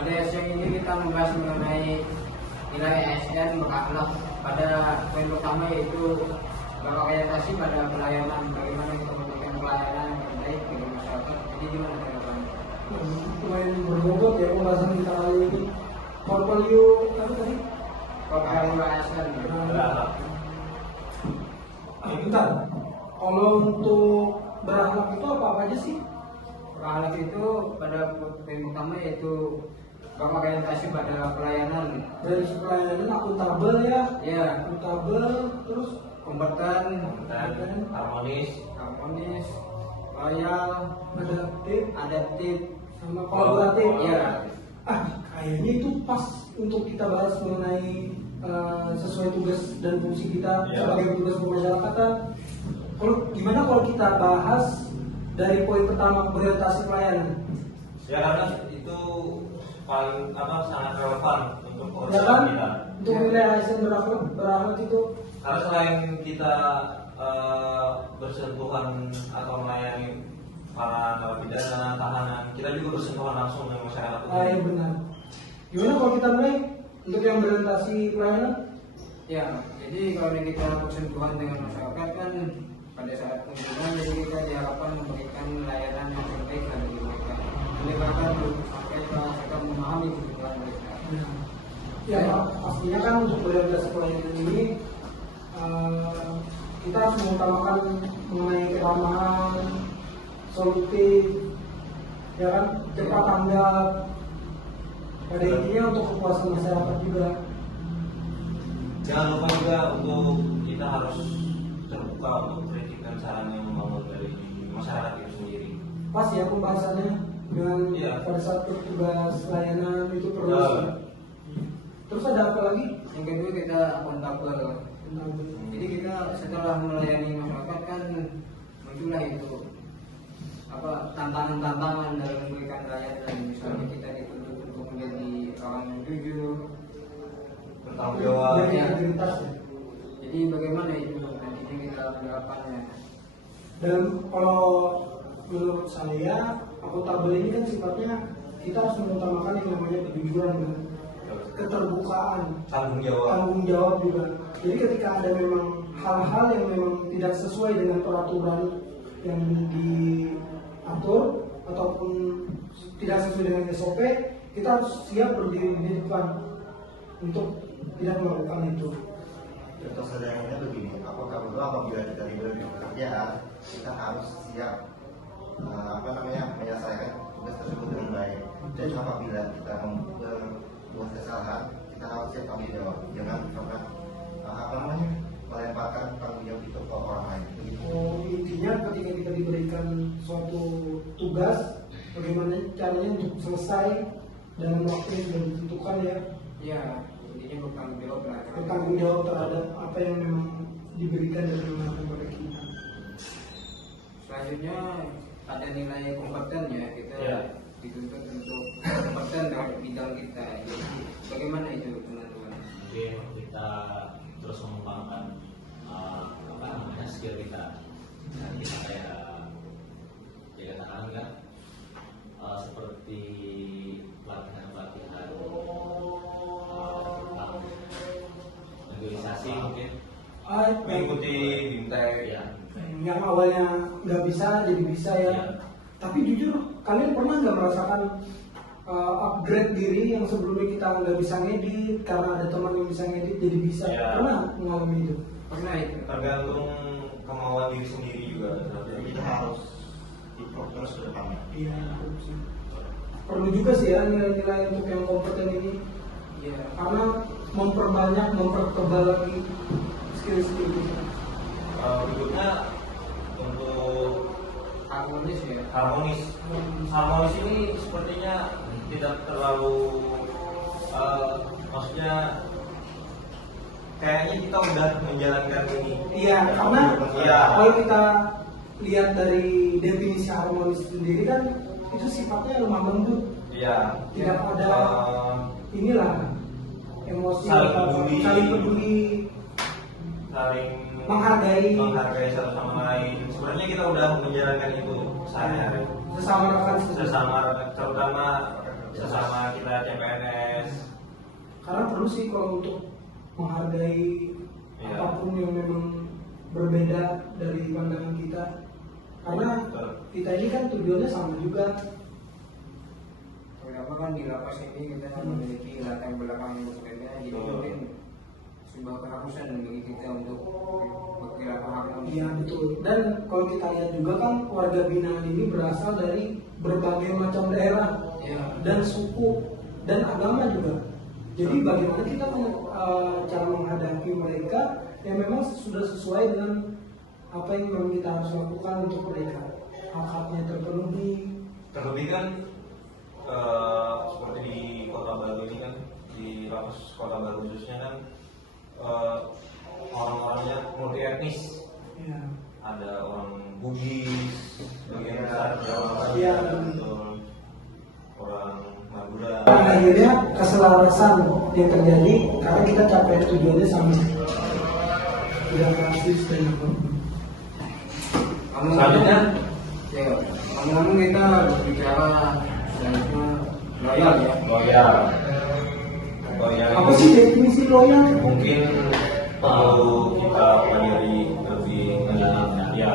pada siang ini kita membahas mengenai nilai ASN berakhlak. Pada poin pertama yaitu berorientasi pada pelayanan, bagaimana kita memberikan pelayanan yang terbaik bagi masyarakat. Jadi gimana tanggapan? Lumayan berbobot ya pembahasan kita kali ini. Portfolio apa tadi? Portfolio ASN. Bentar. Kalau untuk berakhlak itu apa aja sih? Berakhlak itu pada poin pertama yaitu berorientasi pada pelayanan. Dari pelayanan akuntabel ya. Ya, Akuntabel, terus kompeten, harmonis, loyal, adaptif, sama kolaboratif. Ya. Kayaknya itu pas untuk kita bahas mengenai sesuai tugas dan fungsi kita sebagai petugas pemasyarakatan. Gimana kalau kita bahas dari poin pertama, orientasi pelayanan? ya karena itu paling sangat relevan untuk Ya urusan kan? kita. Untuk nilai ASN berakhlak itu Karena selain kita bersentuhan atau melayani para narapidana, tahanan, kita juga bersentuhan langsung dengan masyarakat. iya benar. Gimana kalau kita mulai untuk yang berorientasi pelayanan? Ya, jadi kalau kita bersentuhan dengan masyarakat kan pada saat kunjungan, jadi kita diharapkan memberikan layanan yang terbaik bagi mereka. Melibatkan sampai mereka memahami kebutuhan mereka. Ya, pastinya kan untuk berorientasi pelayanan ini kita harus mengutamakan mengenai keramahan, solutif, ya kan, cepat tanggap. Pada intinya untuk kepuasan masyarakat juga. Jangan lupa juga untuk kita harus terbuka untuk kritik dan saran yang membangun dari masyarakat itu sendiri. Pas ya pembahasannya dengan pada saat tugas layanan itu perlu. Terus ada apa lagi? Yang kedua kita akuntabel. Jadi kita setelah melayani masyarakat kan muncullah itu tantangan-tantangan dalam memberikan layanan. Misalnya kita dituntut untuk menjadi orang yang jujur, Bertanggung jawab. Dari integritas ya. Jadi bagaimana itu nantinya kita menerapkannya? Dan kalau menurut saya akuntabel ini kan sifatnya kita harus mengutamakan yang namanya kejujuran kan? Keterbukaan, Tanggung jawab juga. Jadi ketika ada memang hal-hal yang memang tidak sesuai dengan peraturan yang diatur ataupun tidak sesuai dengan SOP, kita harus siap berdiri di depan untuk tidak melakukan itu. Contoh sederhananya begini, apabila kita diberi pekerjaan, kita harus siap menyelesaikan tugas tersebut dengan baik. Dan apabila kita membuat kesalahan, kita harus siap tanggung jawab. Jangan pernah melemparkan tanggung jawab itu ke orang lain. Begitu. Intinya ketika kita diberikan suatu tugas, bagaimana caranya untuk selesai dalam waktu yang sudah ditentukan ya. Ya, intinya bertanggung jawab lah. Bertanggung jawab terhadap apa yang memang diberikan dan dimenangkan kepada kita. Selanjutnya ada nilai kompeten ya, kita dituntut untuk kompeten dalam bidang kita. Jadi bagaimana itu teman-teman? Mungkin kita terus mengembangkan skill kita. Dan kita kayak ya katakan kan seperti pelatihan tentang negosiasi mungkin mengikuti bimtek ya. Yang awalnya nggak bisa jadi bisa ya. Tapi jujur kalian pernah nggak merasakan upgrade diri yang sebelumnya kita nggak bisa ngedit karena ada teman yang bisa ngedit jadi bisa? Pernah mengalami itu? Pernah itu. tergantung kemauan diri sendiri juga. Jadi kita harus improve terus ke depannya. Iya. Perlu juga sih ya nilai-nilai untuk yang kompeten ini. Iya. Karena mempertebal lagi skill-skill kita. Berikutnya untuk Harmonis ya. harmonis ini sepertinya tidak terlalu maksudnya kayaknya kita udah menjalankan ini. Iya, karena kalau kita lihat dari definisi harmonis sendiri kan itu sifatnya lemah lembut. Iya. Tidak ada inilah emosi Saling atau peduli. saling peduli, saling menghargai satu sama lain. Sebenarnya kita udah menjalankan itu sehari-hari. sesama rekan Sesama terutama sesama kita CPNS. Karena perlu sih kalau untuk menghargai Iya. apapun yang memang berbeda dari pandangan kita. Karena Betul. kita ini kan tujuannya sama juga. Beberapa kan di lapas ini kita memiliki latar belakang yang berbeda, jadi mungkin sebuah keharusan bagi kita untuk berkira paham. Iya betul. Dan kalau kita lihat juga kan warga binaan ini berasal dari berbagai macam daerah Iya. dan suku dan agama juga. Jadi bagaimana kita cara menghadapi mereka yang memang sudah sesuai dengan apa yang memang kita harus lakukan untuk mereka, hak-haknya terpenuhi. Terlebih kan seperti di Kota Baru ini kan, di lapas Kota Baru khususnya kan orang-orangnya multi etnis. Ya. Ada orang Bugis, bagian besar Iya. orang Madura. Akhirnya keselarasan yang terjadi karena kita capai tujuannya sama. Tidak rasis dan apa. Selanjutnya, Ya, ngomong-ngomong kita berbicara selanjutnya loyal ya. loyal. Loyal Apa ini sih definisi loyal? mungkin perlu kita pelajari lebih mendalam. Ya,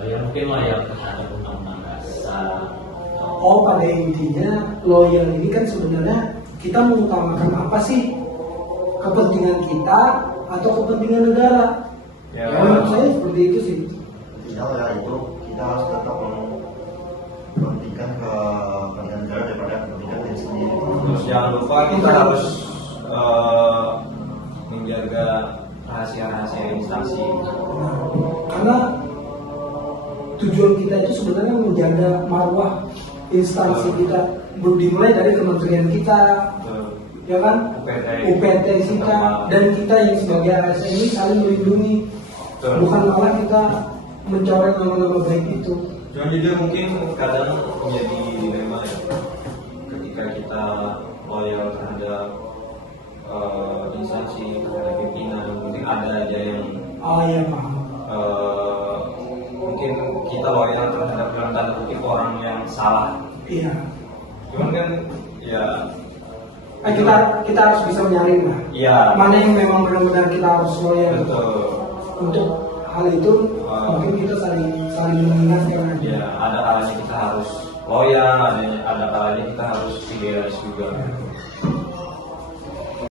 Ya mungkin loyal terhadap undang-undang dasar. Oh, pada intinya loyal ini kan sebenarnya kita mengutamakan apa sih? Kepentingan kita atau kepentingan negara? Ya. Menurut saya seperti itu sih. Tidak ya, itu kita harus tetap mementingkan kepentingan negara daripada kepentingan diri sendiri. Terus jangan lupa kita harus menjaga rahasia-rahasia instansi. Karena tujuan kita itu sebenarnya menjaga marwah instansi kita, dimulai dari kementerian kita, ya kan, UPT kita, dan kita yang sebagai ASN ini saling melindungi, bukan malah kita mencoreng nama-nama baik itu. Cuman juga mungkin kadang menjadi dilema ya, ketika kita loyal terhadap instansi, terhadap pimpinan, mungkin ada aja yang Ya paham. mungkin kita loyal terhadap dalam tanda kutip orang yang salah. Iya. Cuman kan ya Kita harus bisa menyaring lah. Iya. Mana yang memang benar-benar kita harus loyal. betul. Untuk hal itu mungkin kita saling mengingatkan aja. Ya ada kalanya kita harus loyal, ada kalanya kita harus idealis juga.